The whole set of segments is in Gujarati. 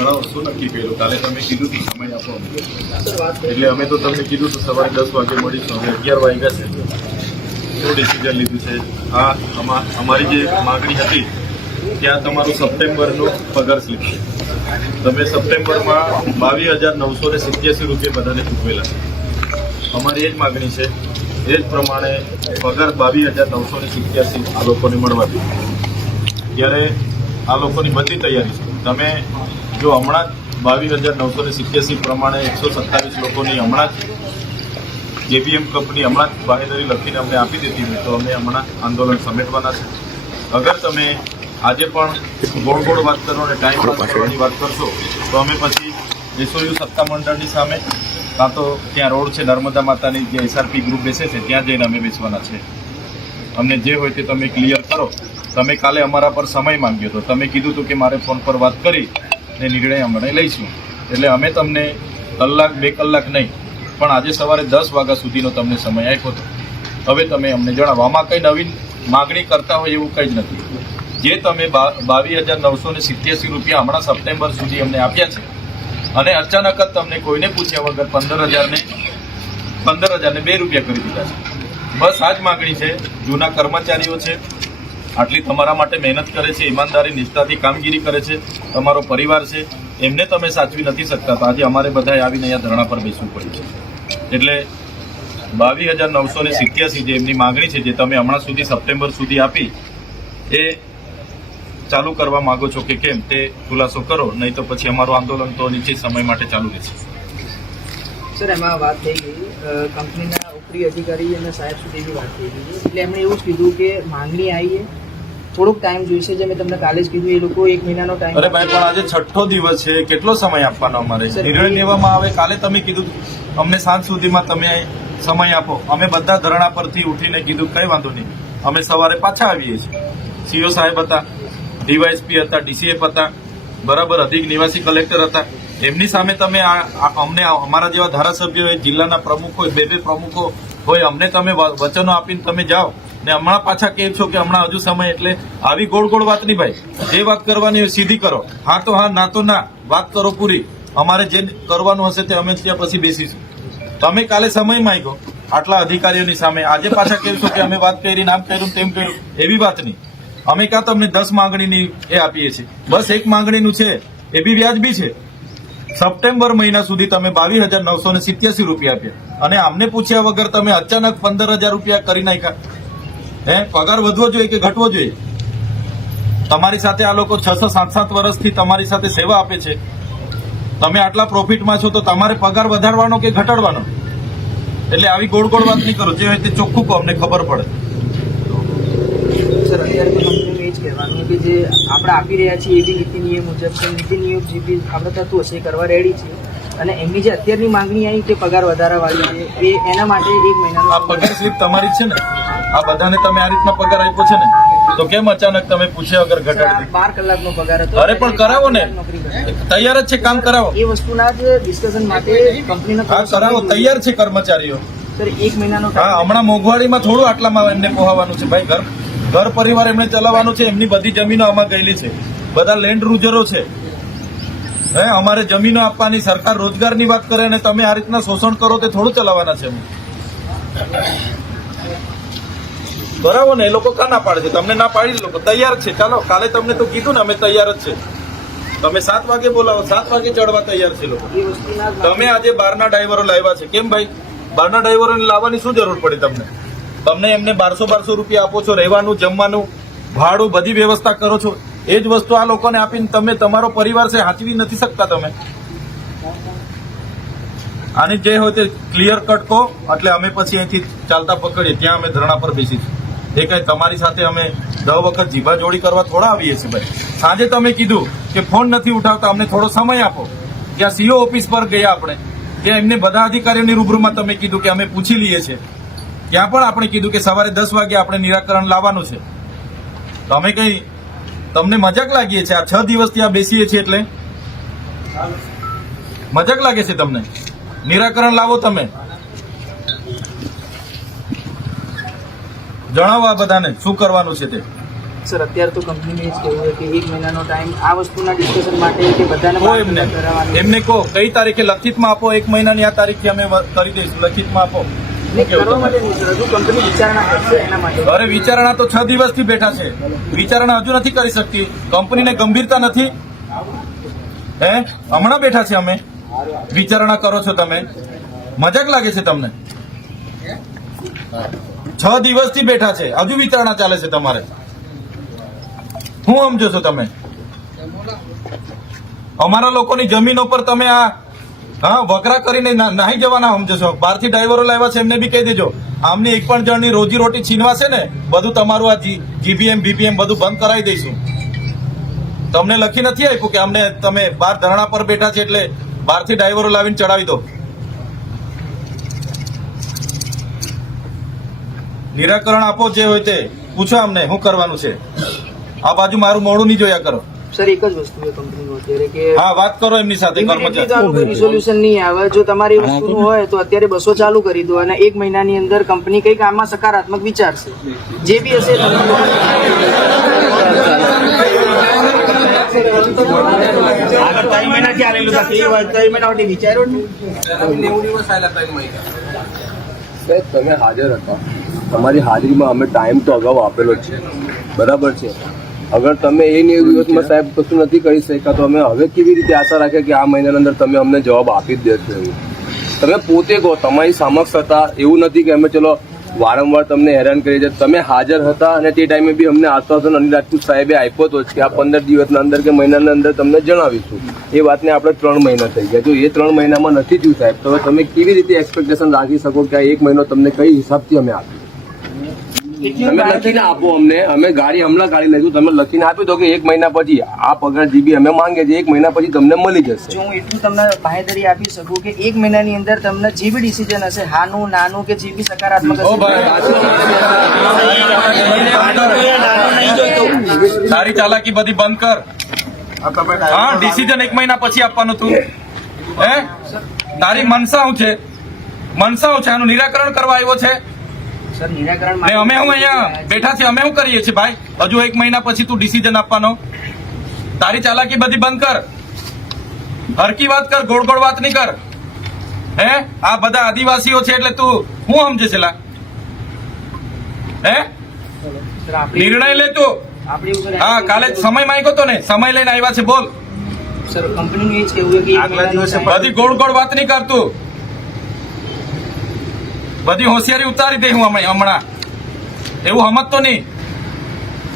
જણાવો, શું નક્કી કર્યું? કાલે તમે કીધું હતું સમય આપો એટલે અમે તો તમને કીધું હતું સવારે દસ વાગે મળીશું. અમે અગિયાર વાગ્યા છે. શું ડિસિઝન લીધું છે? આ અમા- અમારી જે માગણી હતી ત્યાં તમારું સપ્ટેમ્બરનું પગાર સ્લીપ છે. તમે સપ્ટેમ્બરમાં બાવીસ હજાર નવસો ને સિત્યાસી રૂપિયા બધાને ચૂકવેલા અમારી એ જ માગણી છે. એ જ પ્રમાણે પગાર બાવીસ હજાર નવસો ને સિત્યાસી આ લોકોને મળવા જોઈએ ત્યારે આ લોકોની બધી તૈયારી છે. તમે જો હમણાં જ બાવીસ હજાર નવસો ને સિત્યાસી પ્રમાણે એકસો સત્તાવીસ લોકોની હમણાં જ જેબીએમ કંપની હમણાં જ બાહેધરી લખીને અમને આપી દીધી હોય તો અમે હમણાં આંદોલન સમેટવાના છે. અગર તમે આજે પણ ગોળ ગોળ વાત કરો અને ટાઈમ પાસ કરવાની વાત કરશો, તો અમે પછી એસઓયુ સત્તા મંડળની સામે, કાં તો ત્યાં રોડ છે નર્મદા માતાની જે એસઆરપી ગ્રુપ બેસે છે, ત્યાં જઈને અમે બેસવાના છે. અમને જે હોય તે તમે ક્લિયર કરો. તમે કાલે અમારા પર સમય માંગ્યો હતો. તમે કીધું હતું કે મારે ફોન પર વાત કરી. ને નિર્ણય અમે લઈશું. એટલે અમે તમને કલાક, બે કલાક નહીં, પણ આજે સવારે દસ વાગ્યા સુધીનો તમને સમય આપ્યો હતો. હવે તમે અમને જણાવો. આમાં કંઈ નવીન માગણી કરતા હોય એવું કંઈ જ નથી. જે તમે બાવીસ હજાર નવસો ને સિત્યાસી રૂપિયા હમણાં સપ્ટેમ્બર સુધી અમને આપ્યા છે, અને અચાનક જ તમને કોઈને પૂછ્યા વગર પંદર હજારને પંદર હજારને બે રૂપિયા કરી દીધા છે. બસ આ જ માગણી છે. જૂના કર્મચારીઓ છે. આટલી તમારા માટે મહેનત કરે છે, ઈમાનદારી, નિષ્ઠાથી કામગીરી કરે છે. તમારો પરિવાર છે, એમને તમે સાચવી નથી શકતા. તો આજે અમારે બધાએ આવીને અહીંયા ધરણા પર બેસવું પડ્યું છે. એટલે બાવીસ હજાર નવસો ને સિત્યાસી જે એમની માગણી છે, જે તમે હમણાં સુધી સપ્ટેમ્બર સુધી આપી, એ ચાલુ કરવા માંગો છો કે કેમ, તે ખુલાસો કરો, નહીં તો પછી અમારું આંદોલન તો નિશ્ચિત સમય માટે ચાલુ રહેશે. સર, એમાં વાત થઈ ગઈ. કંપનીના ઉપરી અધિકારી અને સાહેબ સુધી વાત થઈ ગઈ એટલે એમણે એવું જ કીધું કે માંગણી આવી થોડોક ટાઈમ જોઈશે જે મેં તમને કાલે જ કીધું એ લોકો એક મહિનાનો ટાઈમ અરે ભાઈ પણ આજે છઠ્ઠો દિવસ છે કેટલો સમય આપવાનો અમારે? નિર્ણય લેવામાં આવે કાલે તમે કીધું અમને સાંજ સુધીમાં તમે સમય આપો. અમે બધા ધરણા પરથી ઉઠીને કીધું કઈ વાંધો નહીં. અમે સવારે પાછા આવીએ છીએ. સીઓ સાહેબ હતા ડીવાયએસપી હતા ડીસીએફ હતા બરાબર અધિક નિવાસી કલેક્ટર હતા. એમની સામે તમે અમને અમારા જેવા ધારાસભ્યો હોય જિલ્લાના પ્રમુખ હોય બે બે પ્રમુખો હોય અમને તમે વચનો આપીને તમે જાઓ. ને હમણાં પાછા કહે છો કે હમણાં હજુ સમય એટલે આવી ગોળ ગોળ વાત નહીં ભાઈ. જે વાત કરવાની સીધી કરો. હા તો હા, ના તો ના. વાત કરો પૂરી. અમારે જે કરવાનું હશે તે અમે ત્યાં પછી બેસીશું. તમે કાલે સમય માંગ્યો. આટલા અધિકારીઓની સામે. આજે પાછા કહેશો કે અમે વાત કરી, નામ કર્યું, તેમ કર્યું. એવી વાત નહીં. અમે કાં તમને દસ માંગણીની એ આપીએ છીએ. બસ એક માંગણીનું છે. એ બી વ્યાજબી છે. સપ્ટેમ્બર મહિના સુધી તમે બાવીસ હજાર નવસો ને સિત્યાસી રૂપિયા આપ્યા. અને આમને પૂછ્યા વગર તમે અચાનક પંદર હજાર રૂપિયા કરી નાખ્યા. હે? પગાર વધવો જોઈએ કે ઘટવો જોઈએ? તમારી સાથે આ લોકો છ સાત સાત વર્ષથી તમારી સાથે સેવા આપે છે. તમે આટલા પ્રોફિટમાં છો તો તમારે પગાર વધારવાનો કે ઘટાડવાનો? એટલે આવી ગોળ ગોળ વાત નહીં કરો. જે હોય તે ચોખ્ખું કહો અમને ખબર પડે. સર અત્યારે કંપનીનું એ જ કહેવાનું કે જે આપણે આપી રહ્યા છીએ એ નીતિ નિયમ મુજબ નીતિ નિયમ જે બી આપણે થતું હશે એ કરવા રેડી છે. અને એમની જે અત્યારની માંગણી આવી કે પગાર વધારાવાળી છે એ એના માટે એક મહિનાનો આ પગાર સ્લીપ તમારી છે ને? આ બધાને તમે આ રીતના પગાર આપ્યો છે ને તો કેમ અચાનક તમે પૂછ્યા વગર ઘટાડી બાર કલાકનો પગાર હતો. અરે પણ કરાવો ને. તૈયાર જ છે કામ કરાવો. એ વસ્તુના જ ડિસ્કશન માટે કંપનીનો હા કરાવો તૈયાર છે કર્મચારીઓ. સર એક મહિનાનો હા હમણાં મોંઘવારીમાં થોડું આટલામાં એમને પોહાવાનું છે. ભાઈ ઘર ઘર પરિવાર એમને ચલાવવાનું છે એમની બધી જમીનો આમાં ગયેલી છે. બધા લેન્ડ રૂઝરો છે. હે અમારે જમીનો આપવાની સરકાર રોજગારની વાત કરે અને તમે આ રીતના શોષણ કરો તે થોડું ચલાવવાના છે બરાબર ને એ લોકો કા ના પાડે છે. તમને ના પાડી લોકો તૈયાર છે. ચાલો, કાલે તમને તો કીધું ને અમે તૈયાર જ છે. તમે સાત વાગે બોલાવો. સાત વાગે ચડવા તૈયાર છે લોકો. તમે આજે બહારના ડ્રાઈવરો લાવ્યા છે. કેમ ભાઈ? બહારના ડ્રાઈવરોને લાવવાની શું જરૂર પડી તમને? તમને એમને બારસો બારસો રૂપિયા આપો છો, રહેવાનું, જમવાનું, ભાડું, બધી વ્યવસ્થા કરો છો. એ જ વસ્તુ આ લોકોને આપીને તમે તમારો પરિવાર છે, હાચવી નથી શકતા તમે. આની જે હોય તે ક્લિયર કટ કહો, એટલે અમે પછી અહીંથી ચાલતા પકડીએ. ત્યાં અમે ધરણા પર બેસીશું. એ કઈ તમારી સાથે અમે દહ વખત જીભા જોડી કરવા થોડા આવીએ છીએ ભાઈ. સાંજે તમે કીધું કે ફોન નથી ઉઠાવતા, અમને થોડો સમય આપો. ત્યાં સીઓ ઓફિસ પર ગયા આપણે. ત્યાં એમને બધા અધિકારીઓની રૂબરૂમાં તમે કીધું કે અમે પૂછી લઈએ છીએ. ત્યાં પણ આપણે કીધું કે સવારે દસ વાગે આપણે નિરાકરણ લાવવાનું છે. તમે કઈ, તમને મજાક લાગીએ છીએ? આ છ દિવસ ત્યાં બેસીએ છીએ એટલે? મજાક લાગે છે તમને? નિરાકરણ લાવો તમે. જણાવો આ બધાને શું કરવાનું છે તે? સર અત્યારે તો કંપનીને જ કહેવું છે કે એક મહિનાનો ટાઈમ આ વસ્તુના ડિસ્કશન માટે કે બધાને એમને એમને કહો કઈ તારીખે લખિતમાં આપો એક મહિનાની આ તારીખથી અમે કરી દઈશું લખિતમાં આપો. અરે વિચારણા તો છ દિવસથી બેઠા છે. વિચારણા હજુ નથી કરી શકતી. કંપનીને ગંભીરતા નથી. હે? હમણાં બેઠા છે અમે. વિચારણા કરો છો તમે. મજાક લાગે છે તમને? છ દિવસથી બેઠા છે. હજુ વિચારણા ચાલે છે તમારે. શું સમજો છો તમે? અમારા લોકોની જમીનો પર તમે આ, હા, વકરા કરીને નાહી જવાના સમજો છો. બહારથી ડ્રાઈવરો લાવ્યા છે, એમને બી કહી દેજો. આમની એક પણ જણની રોજી રોટી છીનવાશે ને, બધું તમારું આ જીબીએમ બીબીએમ બધું બંધ કરાવી દઈશું. તમને લખી નથી આપ્યું કે અમને તમે બાર ધરણા પર બેઠા છે એટલે બહારથી ડ્રાઈવરો લાવીને ચડાવી દો? નિરાકરણ આપો જે હોય તે. પૂછો અમને શું કરવાનું છે. આ બાજુ મારું મોડું નહીં જોયા કરો. સર એક જ વસ્તુ છે કંપનીનું અત્યારે કે હા વાત કરો એમની સાથે કર્મચારી. સોલ્યુશન નહીં આવે. જો તમારી એ વસ્તુનું હોય તો અત્યારે બસો ચાલુ કરી દો અને એક મહિનાની અંદર કંપની કંઈક આમાં સકારાત્મક વિચારશે જે બી હશે તમે હાજર હતા. તમારી હાજરીમાં અમે ટાઈમ તો અગાઉ આપેલો જ છે. બરાબર છે? અગર તમે એ દિવસમાં સાહેબ કશું નથી કરી શક્યા તો અમે હવે કેવી રીતે આશા રાખીએ કે આ મહિનાની અંદર તમે અમને જવાબ આપી જ દેશો એવું? તમે પોતે કહો તમારી સમક્ષ હતા એવું નથી કે અમે ચલો વારંવાર તમને હેરાન કરી છે તમે હાજર હતા અને તે ટાઈમે બી અમને આશ્વાસન અનિલ રાજપૂત સાહેબે આપ્યો હતો જ કે આ પંદર દિવસના અંદર કે મહિનાના અંદર તમને જણાવીશું. એ વાતને આપણે ત્રણ મહિના થઈ ગયા જો એ ત્રણ મહિનામાં નથી થયું સાહેબ. તો તમે કેવી રીતે એક્સપેક્ટેશન રાખી શકો કે આ એક મહિનો તમને કઈ હિસાબથી અમે આપીએ એટલી તમે લખીને આપો અમને. અમે ગાડી હમણાં ગાડી લઈશું. તમે લખીને આપી દો કે એક મહિના પછી આ પગાર જીબી અમે માંગે છે એક મહિના પછી તમને મળી જશે. હું એટલું તમને બાહેધરી આપી શકું કે એક મહિનાની અંદર તમને જે બી ડિસિઝન હશે હાનું નાનું કે જે બી સકારાત્મક ઓ ભાઈ તારી ચાલાકી બધી બંધ કર. હા ડિસિઝન એક મહિના પછી આપવાનું તું. હે? તારી મનસા છે. મનસા છે આનું નિરાકરણ કરવા આવ્યો છે. સર અમે હું અહીંયા બેઠા છે અમે શું કરીએ છીએ ભાઈ? હજુ એક મહિના પછી તું ડિસિઝન આપવાનો. તારી ચાલાકી બધી બંધ કર. હરકી વાત કર ગોળ ગોળ વાત નહીં કર. હે? આ બધા આદિવાસીઓ છે એટલે તું હું સમજે છે હે? નિર્ણય લે તું. હા કાલે સમય માંગ્યો તો ને સમય લઈને આવ્યા છે બોલ. સર કંપનીનું એ જ કહેવું કે એક મહિનાની બધી ગોળ ગોળ વાત નહીં કરતું બધી હોશિયારી ઉતારી દે હું અમે હમણાં. એવું સમજતો નહીં.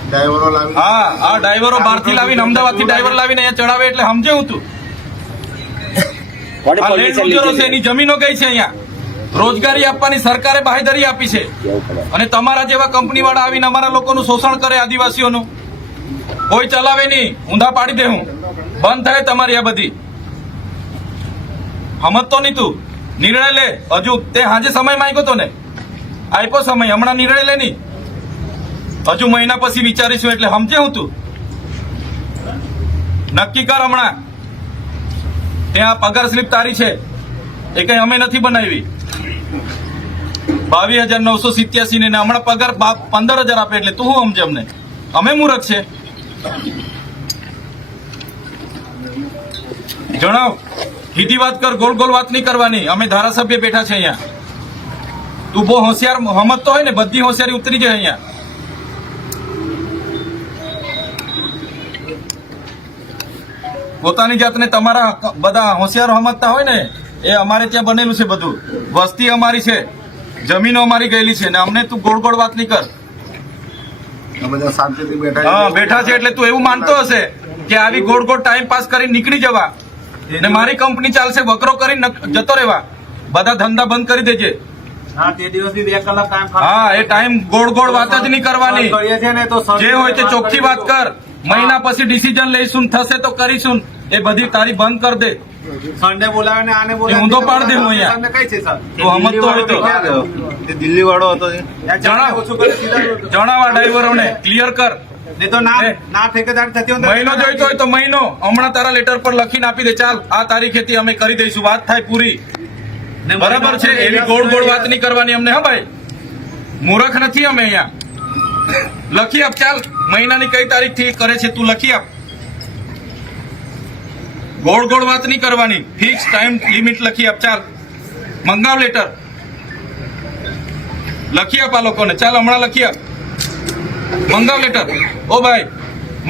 ડ્રાઈવરો લાવી હા આ ડ્રાઈવરો બહારથી લાવીને અમદાવાદથી ડ્રાઈવર લાવીને અહીંયા ચડાવે એટલે સમજે હું તું. એની જમીનો ગઈ છે અહીંયા? રોજગારી આપવાની સરકારે બાહેધરી આપી છે. અને તમારા જેવા કંપની વાળા આવીને અમારા લોકોનું શોષણ કરે આદિવાસીઓનું. કોઈ ચલાવે નહીં. ઊંધા પાડી દે હું. બંધ થાય તમારી આ બધી. સમજતો નહીં તું. નિર્ણય લે. હજુ તે હાજે સમય માંગ્યો તો ને. આપ્યો સમય, હમણાં નિર્ણય લે નહીં હજુ મહિના પછી વિચારીશું એટલે સમજે હું તું. નક્કી કર હમણાં. ત્યાં પગાર સ્લીપ તારી છે. એ કઈ અમે નથી બનાવી. બાવીસ હજાર નવસો સિત્યાસી ને હમણાં પગાર પંદર હજાર આપે એટલે તું શું સમજે અમને? અમે મૂર્ખ છે. જણાવ. સીધી વાત કર ગોળ ગોળ વાત નહીં કરવાની. અમે ધારાસભ્ય બેઠા છે અહીંયા. તું બહુ હોશિયાર સમજતો હોય ને બધી હોશિયારી ઉતરી જાય અહીંયા. પોતાની જાતને તમારા બધા હોશિયાર સમજતા હોય ને એ અમારે ત્યાં બનેલું છે બધું. વસ્તી અમારી છે જમીનો અમારી ગયેલી છે ને અમને તું ગોળ ગોળ વાત નહીં કર. બેઠા છે. એટલે તું એવું માનતો હશે કે આવી ગોળ ગોળ ટાઈમ પાસ કરી નીકળી જવા. ને મારી કંપની ચાલશે વકરો કરીને જતો રહેવા. બધા ધંધા બંધ કરી દેજે. હા તે દિવસથી બે કલાક ટાઈમ હા એ ટાઈમ ગોળ ગોળ વાત જ નહીં કરવાની. કરીએ છીએ ને તો જે હોય તે ચોખ્ખી વાત કર. મહિના પછી ડિસિઝન લઈશું થશે તો કરીશું એ બધી તારી બંધ કર દે. સન્ડે બોલાવે ને આને બોલાવે પાડ દે હું અહીંયા. તમને કઈ છે સર? તું હોય તો. તે દિલ્હી વાળો હતો કરી જણાવા ડ્રાઈવરોને. ક્લિયર કર. નહીં તો ના ના ઠેકેદાર થતી મહિનો જોઈતો હોય તો મહિનો. હમણાં તારા લેટર પર લખીને આપી દે. ચાલ આ તારીખેથી અમે કરી દઈશું. વાત થાય પૂરી. બરાબર છે? એવી ગોળ ગોળ વાત નહીં કરવાની અમને હા ભાઈ? મૂર્ખ નથી અમે અહીંયા. લખી આપ ચાલ. મહિનાની કઈ તારીખથી કરે છે તું લખી આપ. ગોળ ગોળ વાત નહીં કરવાની. ફિક્સ ટાઈમ લિમિટ લખી આપ ચાલ. મંગાવ લેટર લખી આપ આ લોકોને. ચાલ હમણાં લખી આપ. મંગાવ લેટર ઓ ભાઈ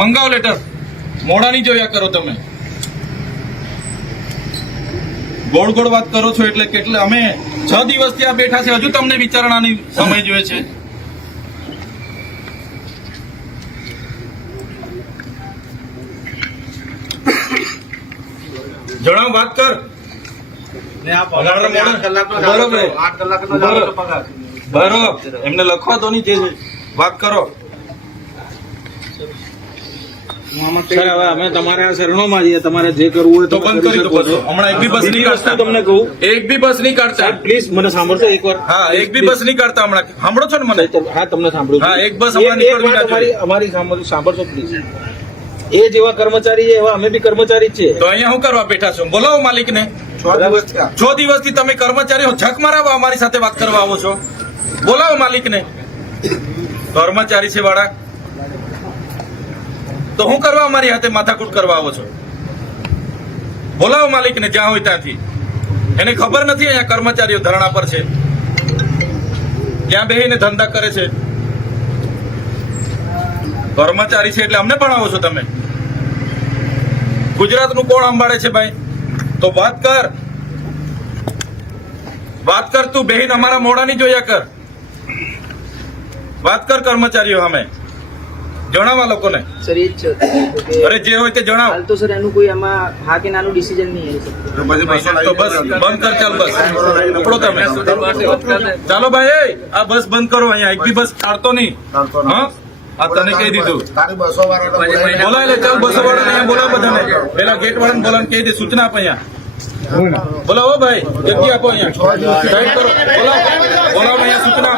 મંગાવ લેટર મોડા નહીં જોયા કરો તમે. ગોળ ગોળ વાત કરો છો એટલે કેટલે અમે છ દિવસ ત્યાં બેઠા છે. હજુ તમને વિચારણાની સમય જોઈએ છે. જણાવ વાત કર. બરોબર. એમને લખવા દો નહીં જે વાત કરો. સર હવે અમે તમારા શરણોમાં છીએ. તમારે જે કરવું હોય તો બંધ કરી શકો છો. હમણાં એક બી બસ નહીં બીજી તમને કહું. એક બી બસ નહીં કાઢતા. પ્લીઝ મને સાંભળશો એકવાર. હા એક બી બસ નહીં કાઢતા હમણાં. સાંભળો છો ને મને? હા તમને સાંભળું હા, એક બસ હમણાં એક- એક નીકળવી વાત અમારી અમારી સાંભળશો પ્લીઝ એ જેવા કર્મચારી એવા અમે બી કર્મચારી છીએ. તો અહીંયા શું કરવા બેઠા છો? બોલાવો માલિકને. છ દિવસ છ દિવસથી તમે કર્મચારીઓ ઝક મારાવા અમારી સાથે વાત કરવા આવો છો. બોલાવો માલિકને. કર્મચારી છે વાળા. તો હું કરવા મારી હાથે માથાકૂટ કરવા આવો છો? બોલાવો માલિકને, જ્યાં હોય ત્યાંથી. એને ખબર નથી અહીંયા કર્મચારીઓ ધરણા પર છે. ત્યાં બેહીને ધંધા કરે છે. કર્મચારી છે એટલે અમને ભણાવો છો તમે. ગુજરાતનું કોણ સંભાળે છે ભાઈ? તો વાત કર. વાત કર તું બેહીન અમારા મોડા નહીં જોયા કર. વાત કર કર્મચારીઓ અમે જણાવવા લોકોને. સર એ જ છે. અરે જે હોય તે જણાવ. હાલ તો સર એનું કોઈ આમાં હા કે નાનું ડિસિઝન નહીં આવી તો બસ બંધ કર ચાલ બસ. ઉપડો તમે. ચાલો ભાઈ એ, આ બસ બંધ કરો અહીંયા એક બી બસ કાઢતો નહીં. હા? આ તને કહી દીધું. બોલાય લે ચાલ બસો વાળા બોલાવ બધાને. પેલા ગેટ વાળાને બોલાવીને કહી દે સૂચના આપ અહીંયા. બોલાવો ભાઈ, જગ્યા આપો અહીંયા. સાઈડ કરો. બોલાવો. બોલાવો અહીંયા સૂચના.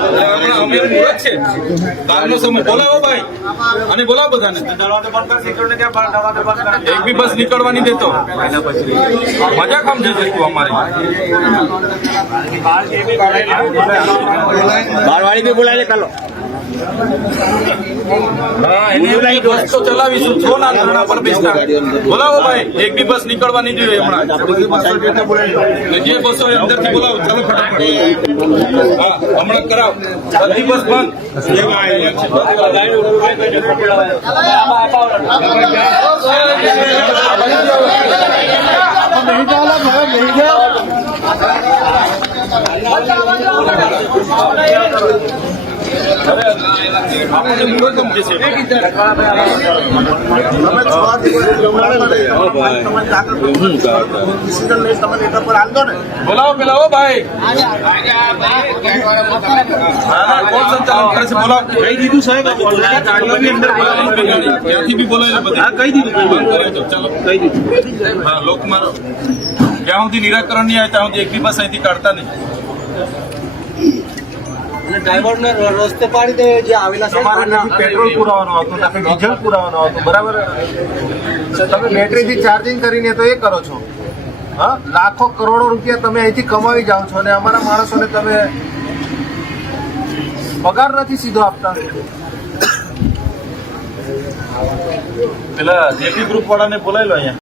હમણાં અમે મુહૂર્ત છે કાલનો સમય બોલાવો ભાઈ. અને બોલાવો બધાને. એક બી બસ નીકળવાની દેતો મજા કામ છે તું અમારી. બારવાળી બી બોલાવી ચાલો બોલાવો ભાઈ, એક બી બસ નીકળવા નહીં જોઈએ હમણાં. જે બસો હોય અંદરથી બોલાવો, ચાલો ફટાફટ. હા, હમણાં કરાવ. બધી બસ બંધ. આપણને છે બોલાવો ભાઈ. કોણ સંચાલન કરે છે? બોલાવો. કહી દીધું સાહેબ ગાડીઓની અંદર દીધું. ત્યાંથી બી બોલાવી લે હા દીધું. ચાલો. દીધું. હા લોક મારો જ્યાં સુધી નિરાકરણ નહીં આવે ત્યાં સુધી એક બી બસ અહીંથી કાઢતા નહીં. ડ્રાઈવરને રસ્તે પાડી દે જે આવેલા તમારે નથી પેટ્રોલ પુરાવાનો નથી ડીઝલ પુરાવાનો આવતો બરાબર? તમે બેટરીથી ચાર્જિંગ કરીને તો એ કરો છો. હા? લાખો કરોડો રૂપિયા તમે અહીંથી કમાવી જાઓ છો અને અમારા માણસોને તમે પગાર નથી સીધો આપતા. પેલા જેપી ગ્રુપ વાળાને બોલાવી લો અહીંયા.